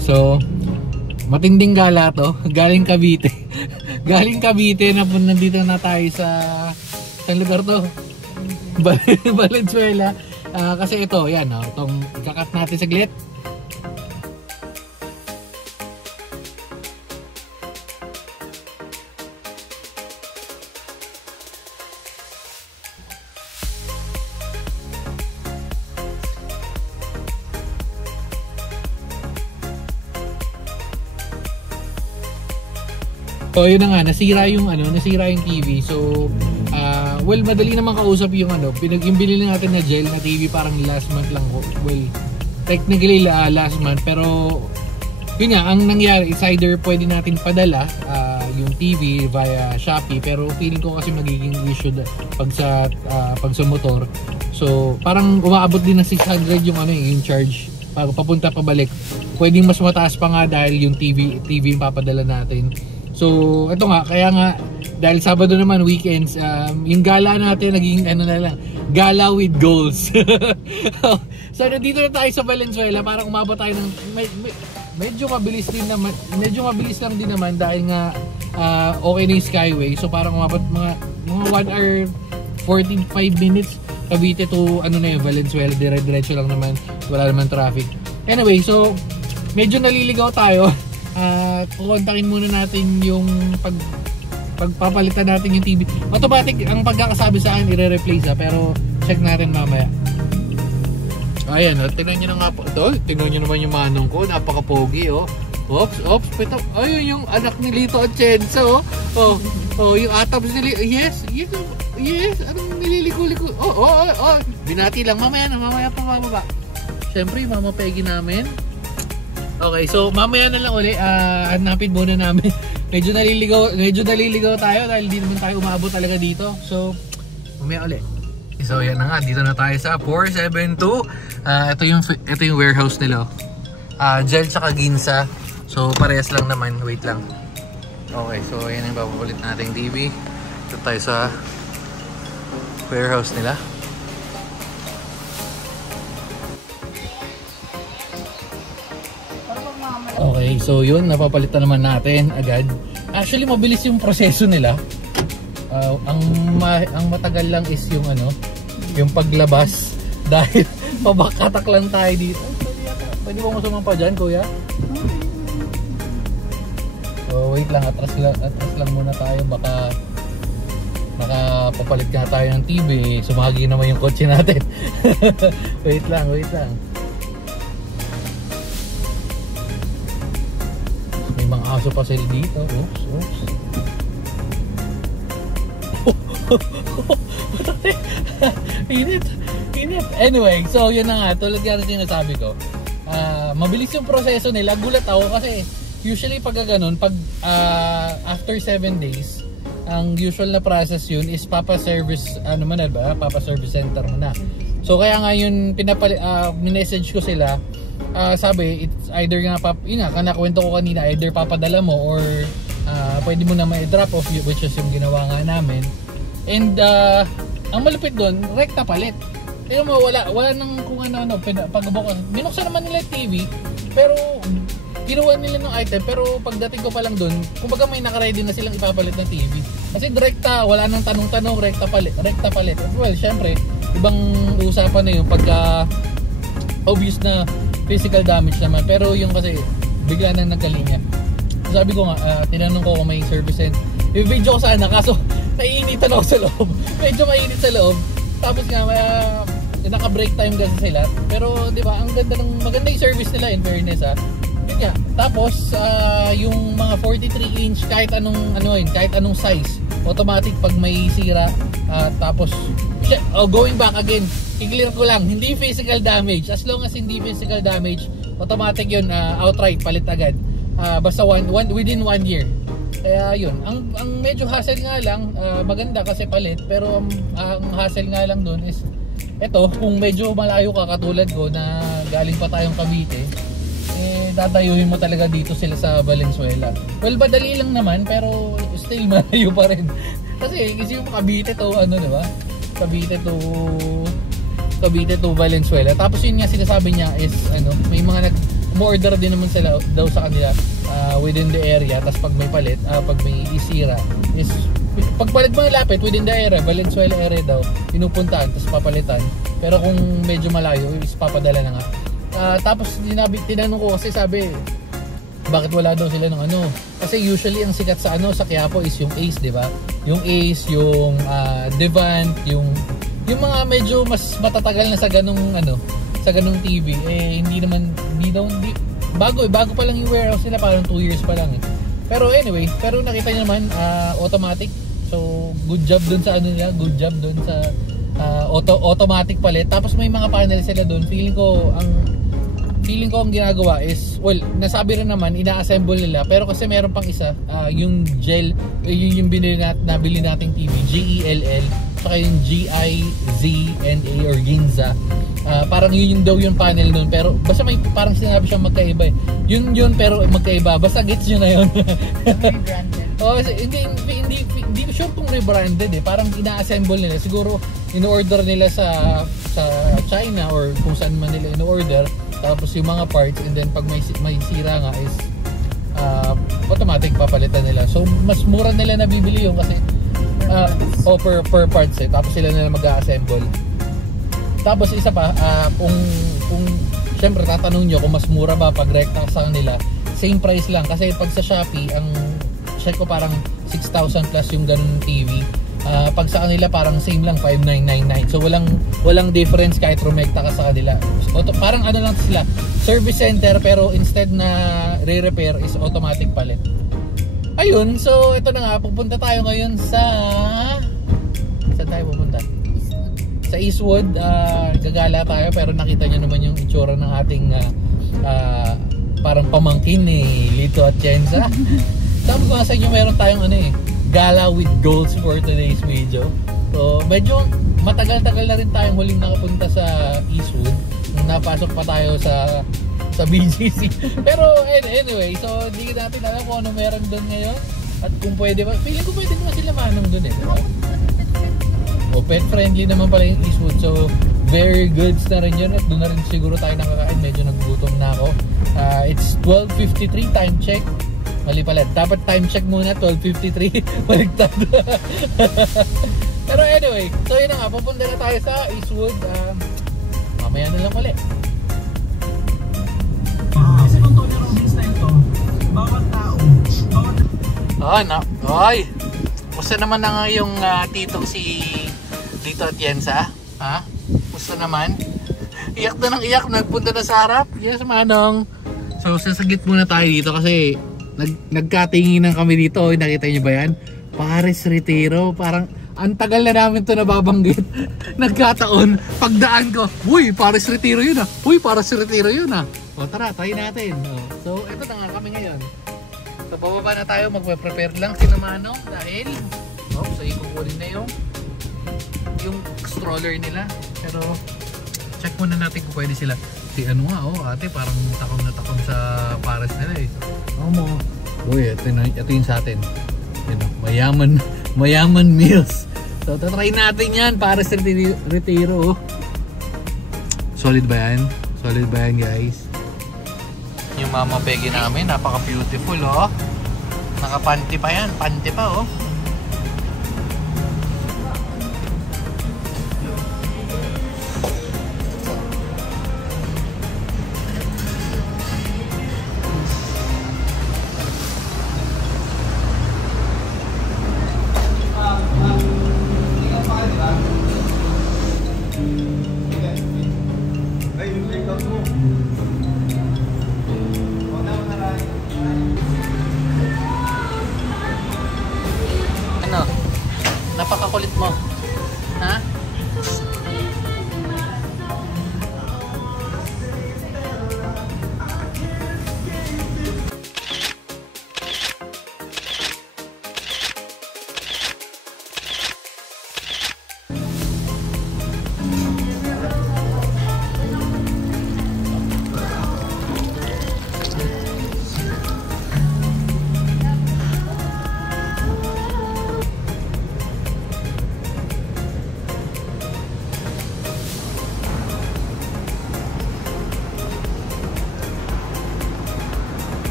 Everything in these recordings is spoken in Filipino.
So, matinding gala to. Galing Cavite. Galing Cavite na po nandito na tayo sa lugar to. Valenzuela. Kasi ito, yan, itong kakat natin saglit. So yun na nga, nasira yung TV. So well, madali naman kausap yung yung binili natin na gel na TV, parang last month lang. Well, technically last month, pero yun nga, ang nangyari is either pwede natin padala yung TV via Shopee, pero feeling ko kasi magiging issue pag sa motor. So parang umaabot din ng 600 yung yung charge papunta pabalik. Pwedeng mas mataas pa nga dahil yung TV yung papadala natin. So, ito nga, kaya nga, dahil Sabado naman, weekends, yung gala natin, naging na lang, gala with goals. So, nandito na tayo sa Valenzuela, parang umabot tayo ng, medyo mabilis lang din naman, dahil nga, okay na yung Skyway. So, parang umabot mga 1 hour, 45 minutes, Cavite to, Valenzuela, dire-diretso lang naman, wala naman traffic. Anyway, so, medyo naliligaw tayo. Kukontakin muna natin yung pagpapalitan natin yung TV. Automatic ang pagkakasabi sa akin i-replace pero check natin mamaya. Ayan, tingnan nyo na nga po ito. Tingnan nyo naman yung manong ko, napaka-pogi Oops, pito. Ayun yung anak ni Lito Atienza yung atoms ni Lito. Yes, anong nililiko-liko. Binati lang, mamaya pa mababa. Siyempre, yung Mama Peggy namin. Okay, so mamaya na lang uli, hanapin muna namin. Medyo naliligaw tayo dahil di naman tayo umabot talaga dito. So, mamaya uli. So, yan na nga, dito na tayo sa 472. Ito yung warehouse nila. Gel tsaka Ginza. So, parehas lang naman. Wait lang. Okay, so yan yung papapalit nating TV. Dito tayo sa warehouse nila. Okay, so yun, napapalitan naman natin agad. Actually, mabilis yung proseso nila. Ang matagal lang is yung yung paglabas dahil pabakatak lang tayo dito. Pwede ba masumang pa dyan, kuya? So, wait lang, atras lang muna tayo. Baka papalit nga tayo ng TV. Sumagi naman yung kotse natin. Wait lang. Mga aso pa sila dito. Oops. Init. Anyway, so yun na nga, tulad nga na sinasabi ko, mabilis yung proseso nila. Gulat ako kasi usually pag ganun, after 7 days, ang usual na process yun is papa-service papa-service center mo na. So kaya nga yun, minessage ko sila. Sabi, it's either kanakwento ko kanina, either papadala mo or pwede mo na ma-drop off, which is yung ginawa nga namin. And ang malupit doon, rekta palit. Pero mo, wala nang kung pagbukas. Binuksan naman nila yung TV, pero kinuha nila ng item, pero pagdating ko pa lang doon, kumbaga may nakaready na silang ipapalit ng TV. Kasi direkta, wala nang tanong-tanong, rekta palit. Well, syempre, ibang usapan na yun pagka obvious na physical damage naman, pero yung kasi bigla nang nagkalinya. Sabi ko nga, tinanong ko kung may service and i-video ko sana, kaso naiinitan ako sa loob. Medyo mainit sa loob. Tapos nga naka-break time kasi sila. Pero di ba, maganda yung service nila, in fairness Yun nga. Tapos yung mga 43 inch kahit anong size, automatic pag may sira, tapos going back again, i-clear ko lang, hindi physical damage. As long as hindi physical damage, automatic yun, outright, palit agad. Basta within 1 year. Kaya yun, ang medyo hassle nga lang, maganda kasi palit, pero ang hassle nga lang dun is, eto, kung medyo malayo ka katulad ko na galing pa tayong Cavite, dadayuhin mo talaga dito sila sa Valenzuela. Well, madali lang naman, pero still malayo pa rin. Kasi yung Cavite to, diba? Cavite to Valenzuela. Tapos yun nga sinasabi niya is may mga umorder din naman sila daw sa kanila within the area. Tapos pag may palit, pag may isira is pagpalit mo lapit within the area, Valenzuela area daw, pinupuntahan tapos papalitan. Pero kung medyo malayo is papadala na nga. Tapos tinanong ko kasi sabi bakit wala daw sila ng ano, kasi usually ang sikat sa ano sa Quiapo is yung Ace, di ba? Yung Ace, yung Devant, yung mga medyo mas matatagal na sa ganung ano, sa ganung TV. Hindi bago pa lang yung warehouse nila, parang 2 years pa lang eh. Pero anyway, pero nakita niyo naman automatic. So good job dun sa ano nila, good job dun sa automatic palit. Tapos may mga panel sila dun. Feeling ko ang ginagawa is, well, nasabi rin naman ina-assemble nila, pero kasi meron pang isa, yung gel, yung nabili nating TV, GELL, saka yung GIZNA or Ginza. Parang yun daw yung panel nun, pero basta may parang sinabi siyang magkaiba eh. Yun pero magkaiba, basta gets nyo na yun. Hindi ko sure kung rebranded eh. Parang ina-assemble nila. Siguro in-order nila sa China or kung saan man nila in-order. Tapos yung mga parts, and then pag may sira nga is automatic papalitan nila. So mas mura nila nabibili yung kasi per parts eh. Tapos sila nila mag-assemble. Tapos isa pa, kung syempre tatanong nyo kung mas mura ba pag rekta sa kanila, same price lang. Kasi pag sa Shopee, ang check ko parang 6,000 plus yung ganun TV. Pag sa kanila parang same lang, 5,999. So walang difference kahit rumekta ka sa kanila. Parang ano lang sila, service center, pero instead na re-repair is automatic palit. Ayun, so ito na nga, pupunta tayo ngayon sa saan tayo pupunta? Sa Eastwood. Gagala tayo, pero nakita nyo naman yung itsura ng ating parang pamangkin ni Lito Atienza. Sabi ko sa inyo, meron tayong ano eh, gala with goals for today's video. So medyo matagal-tagal na rin tayong huling nakapunta sa Eastwood. Napasok pa tayo sa BGC. Pero anyway, so hindi natin alam kung ano meron doon ngayon. At kung pwede ba, feeling ko pwede naman sila manong doon eh, diba? O pet friendly naman pala yung Eastwood. So very goods na rin yun. At doon na rin siguro tayo nakakain. Medyo nagugutom na ako. It's 12:53, time check. Mali pala, dapat time check muna, 12:53. Baligtad. Pero anyway, so yun na nga, pupunta na tayo sa Eastwood. Mamaya na lang ulit. Kasi kung Tony Robbins na ito, bawat tao, Ay, musta naman na nga yung titong si Lito Atienza? Ha? Musta naman? Iyak na ng iyak, nagpunta na sa harap. Yes, manong. So sasaglit muna tayo dito kasi nagkatinginan kami dito. Nakita niyo ba yan? Paris Retiro. Parang ang tagal na namin to nababanggit. Nagkataon, pagdaan ko, uy, Paris Retiro yun ah. Uy, Paris Retiro yun ah. O tara, try natin. So ito na nga kami ngayon. So bababa na tayo, magpe-prepare lang si Manong dahil so ikukunin na yung stroller nila. Pero check muna natin kung pwede sila. Si ano nga, ate parang takam na takam sa Paris nila eh. Uy, ito yung sa atin. Mayaman meals. So tatry natin yan para sa Retiro. Solid ba yan? Solid ba yan, guys? Yung Mama Peggy namin, napaka beautiful oh. Nakapanty pa yan, panty pa oh.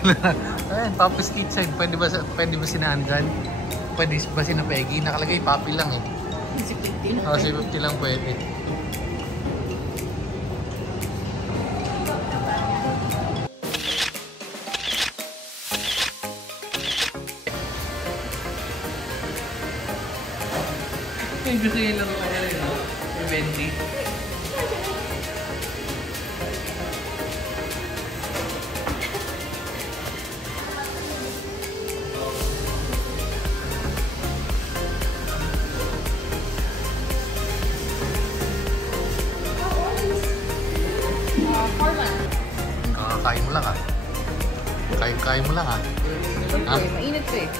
Ayan, Papi's Kitchen. Pwede ba sinahan dyan? Pwede ba sina Peggy? Nakalagay Papi lang eh. Si 50 Oo, si 50 lang pwede. Gusto nyo lang ako rin, no? May 20. Kakakain mo lang ah. Kain mo lang ah. Ha? Mainit ko eh.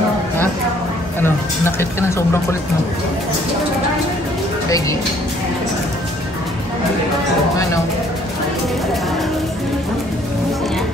Ha? Ano? Nakit ka na sobrang kulit mo. Peggy. Ano? Gusto niya?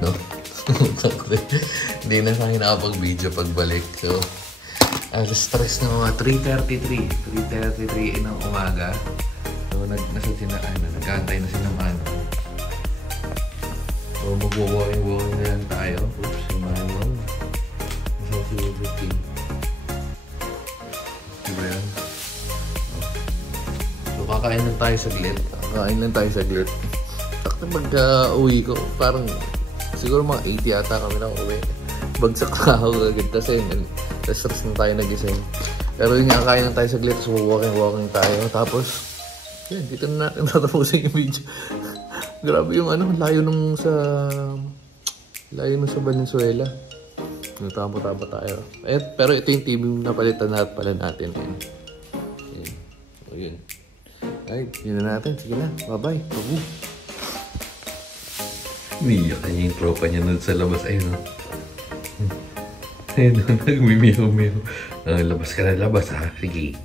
no? Hindi na tayo nakapag-video pagbalik. So, alas 3 na mga 3:33 ng umaga. So, nagkantay na si Mano. So, mag-walking na lang tayo. Oops, si Mano. Nasa si Ricky. Diba yan? So, kakain lang tayo saglit. Takta pagka-uwi ko, parang siguro mga 80 yata kami na uwi. Bagsak na ako agad kasi stress na tayo nagising. Pero yun nga, kain lang tayo saglit, so walking tayo. Tapos, yan, dito na natin tatapusin yung video. Grabe yung layo nung sa Valenzuela. Tama tayo. Pero ito yung TV na napalitan pala natin. Yan. O yun. Ay, yun na natin. Sige na. Bye-bye. Babu. Umiyak niya yung tropa niya nun sa labas. Ayun o. Ayun o, nagmimiyaw-miyaw. Labas ka na, labas ha. Sige.